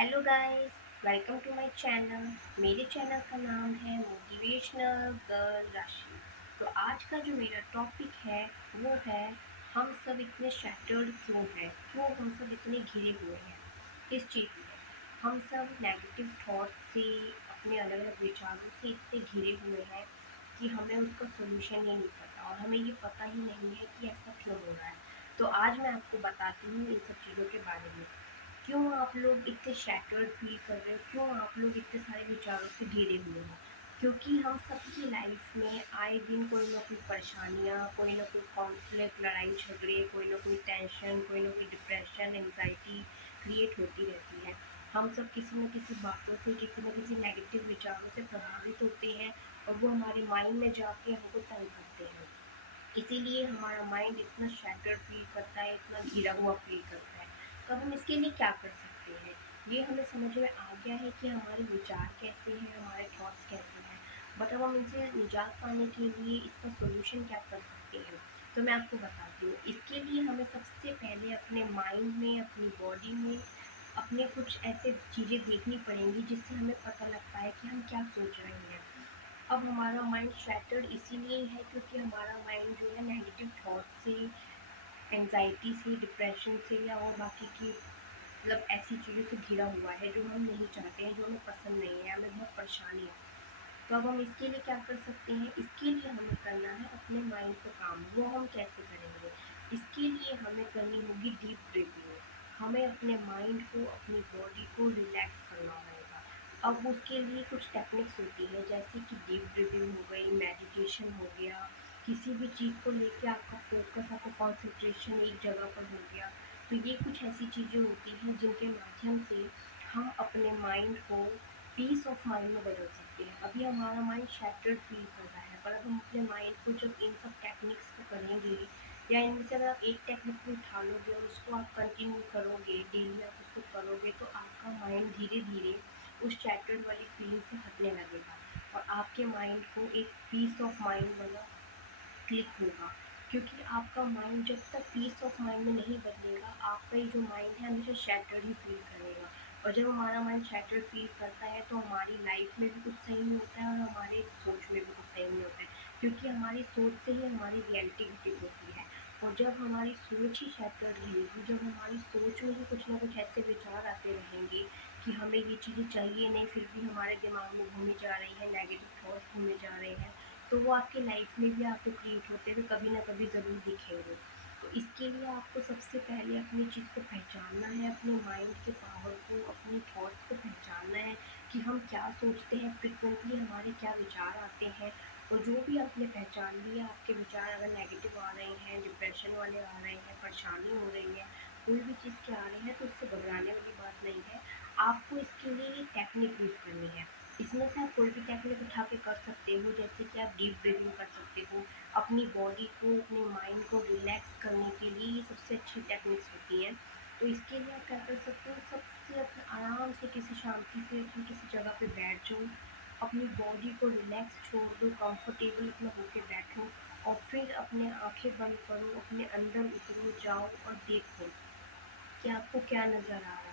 Hello guys, welcome to my channel. मेरे channel का नाम है मोटिवेशनल गर्ल राशि। तो आज का जो मेरा टॉपिक है वो है हम सब इतने शैटर्ड क्यों हैं, क्यों हम सब इतने घिरे हुए हैं इस चीज़ में। हम सब नेगेटिव थॉट से, अपने अलग अलग विचारों से इतने घिरे हुए हैं कि हमें उसका सोल्यूशन ही नहीं पता और हमें ये पता ही नहीं है कि ऐसा क्यों हो रहा है। तो आज मैं आपको बताती हूँ इन सब चीज़ों के बारे में। क्यों आप लोग इतने शैटर्ड फील कर रहे हो, क्यों आप लोग इतने सारे विचारों से घिरे हुए हो? क्योंकि हम सबकी लाइफ में आए दिन कोई ना कोई परेशानियाँ, कोई ना कोई कॉन्फ्लिक्ट, लड़ाई झगड़े, कोई ना कोई टेंशन, कोई ना कोई डिप्रेशन, एंग्जाइटी क्रिएट होती रहती है। हम सब किसी न किसी बातों से, किसी न किसी नेगेटिव विचारों से प्रभावित होते हैं और वो हमारे माइंड में जाके हमको तंग करते हैं। इसीलिए हमारा माइंड इतना शैटर्ड फील करता है, इतना घिरा हुआ फील करता है। तो हम इसके लिए क्या कर सकते हैं? ये हमें समझ में आ गया है कि हमारे विचार कैसे हैं, हमारे थॉट्स कैसे हैं। बट अब हम इनसे निजात पाने के लिए इसका सॉल्यूशन क्या कर सकते हैं? तो मैं आपको बताती हूँ। इसके लिए हमें सबसे पहले अपने माइंड में, अपनी बॉडी में, अपने कुछ ऐसे चीज़ें देखनी पड़ेंगी जिससे हमें पता लग पाए कि हम क्या सोच रहे हैं। अब हमारा माइंड शैटर्ड इसीलिए है क्योंकि हमारा माइंड जो है नेगेटिव थॉट से, एंग्जाइटी से, डिप्रेशन से या और बाकी की मतलब ऐसी चीज़ों से घिरा हुआ है जो हम नहीं चाहते हैं, जो हमें पसंद नहीं है, हमें बहुत परेशानी है। तो अब हम इसके लिए क्या कर सकते हैं? इसके लिए हमें करना है अपने माइंड को काम। वो हम कैसे करेंगे? इसके लिए हमें करनी होगी डीप ब्रीथिंग। हमें अपने माइंड को, अपनी बॉडी को रिलैक्स करना होगा। अब उसके लिए कुछ टेक्निक्स होती हैं जैसे कि डीप ब्रीथिंग हो गई, मेडिटेशन हो गया, किसी भी चीज़ को लेके आपका फोकस, आपका कॉन्सेंट्रेशन एक जगह पर हो गया। तो ये कुछ ऐसी चीज़ें होती हैं जिनके माध्यम से हम अपने माइंड को पीस ऑफ माइंड में बदल सकते हैं। अभी हमारा माइंड शैटर्ड फील कर रहा है, पर अब हम अपने माइंड को जब इन सब टेक्निक्स को करेंगे या इनमें से अगर आप एक टेक्निक को उठा लोगे और उसको आप कंटिन्यू करोगे, डेली आप उसको करोगे, तो आपका माइंड धीरे धीरे उस शैटर्ड वाली फीलिंग से हटने लगेगा और आपके माइंड को एक पीस ऑफ माइंड वाला क्लिक होगा। क्योंकि आपका माइंड जब तक पीस ऑफ माइंड में नहीं बदलेगा, आपका ये जो माइंड है हमेशा शैटर्ड ही फील करेगा। और जब हमारा माइंड शैटर्ड फील करता है तो हमारी लाइफ में भी कुछ सही नहीं होता है और हमारे सोच में भी कुछ सही नहीं होता है। क्योंकि हमारी सोच से ही हमारी रियलिटी घटित होती है। और जब हमारी सोच ही शैटर्ड रहेगी, जब हमारी सोच में ही कुछ ना कुछ ऐसे विचार आते रहेंगे कि हमें ये चीज़ें चाहिए नहीं, फिर भी हमारे दिमाग में घूमी जा रही है, नेगेटिव थॉट्स घूमे जा रहे हैं, तो वो आपकी लाइफ में भी आपको क्रिएट होते हुए कभी ना कभी ज़रूर दिखेंगे। तो इसके लिए आपको सबसे पहले अपनी चीज़ को पहचानना है, अपने माइंड के पावर को, अपनी थॉट्स को पहचानना है कि हम क्या सोचते हैं, फ्रिक्वेंटली हमारे क्या विचार आते हैं। और जो भी आपने पहचान लिया, आपके विचार अगर नेगेटिव आ रहे हैं, डिप्रेशन वाले आ रहे हैं, परेशानी हो रही है, कोई भी चीज़ के आ रहे हैं, तो उससे घबराने वाली बात नहीं है। आपको इसके लिए ये टेक्निक यूज़ करनी है। इसमें से आप कोई भी टेक्निक उठा के कर सकते हो, जैसे कि आप डीप ब्रीथिंग कर सकते हो। अपनी बॉडी को, अपने माइंड को रिलैक्स करने के लिए ये सबसे अच्छी टेक्निक्स होती हैं। तो इसके लिए आप क्या कर सकते हो, सबसे अपने आराम से किसी शांति से अपनी किसी जगह पे बैठ जाओ, अपनी बॉडी को रिलैक्स छोड़ दो, कंफर्टेबल अपना होके बैठो और फिर अपने आंखें बंद करो, अपने अंदर उतरो, जाओ और देखो कि आपको क्या नज़र आ रहा है।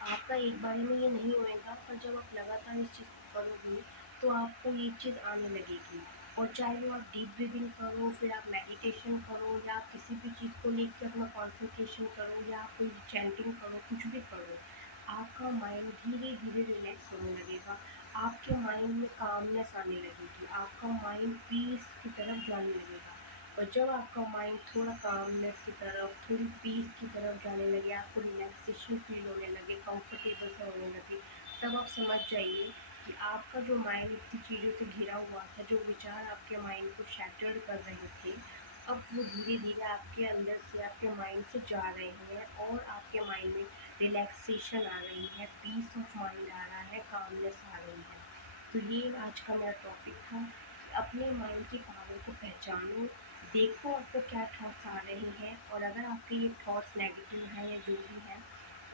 आपका एक बारी में ये नहीं होएगा, पर जब आप लगातार इस चीज़ को करोगे, तो आपको ये चीज़ आने लगेगी। और चाहे वो आप डीप ब्रीथिंग करो, फिर आप मेडिटेशन करो या आप किसी भी चीज़ को लेके अपना कॉन्सन्ट्रेशन करो या आप कोई चैंटिंग करो, कुछ भी करो, आपका माइंड धीरे-धीरे रिलैक्स होने लगेगा। आपके माइंड में कामनेस आने लगेगी, आपका माइंड पीस की तरफ जाने लगेगा। और जब आपका माइंड थोड़ा कामनेस की तरफ, थोड़ी पीस की तरफ जाने लगे, आपको रिलैक्सेशन फील होने लगे, कंफर्टेबल सा होने लगे, तब आप समझ जाइए कि आपका जो माइंड इतनी चीज़ों से घिरा हुआ था, जो विचार आपके माइंड को शैटर्ड कर रहे थे, अब वो धीरे धीरे आपके अंदर से, आपके माइंड से जा रहे हैं और आपके माइंड में रिलैक्सेशन आ रही है, पीस ऑफ माइंड आ रहा है, कामनेस आ रही है। तो ये आज का मेरा टॉपिक था कि अपने माइंड की पावर को पहचानो, देखो आपको क्या थॉट्स आ रहे हैं और अगर आपके ये थॉट्स नेगेटिव हैं या जो भी हैं,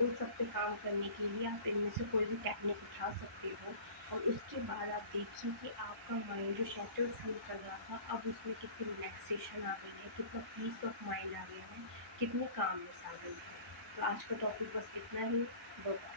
उन सब पे काम करने के लिए आप इनमें से कोई भी टेक्निक उठा सकते हो। और उसके बाद आप देखिए कि आपका माइंड जो शैटर्ड फील कर रहा था, अब उसमें कितनी रिलैक्सेशन आ गई है, कितना पीस ऑफ माइंड आ गया है, कितनी कामनेस आ गई है। तो आज का टॉपिक बस इतना ही। बाय।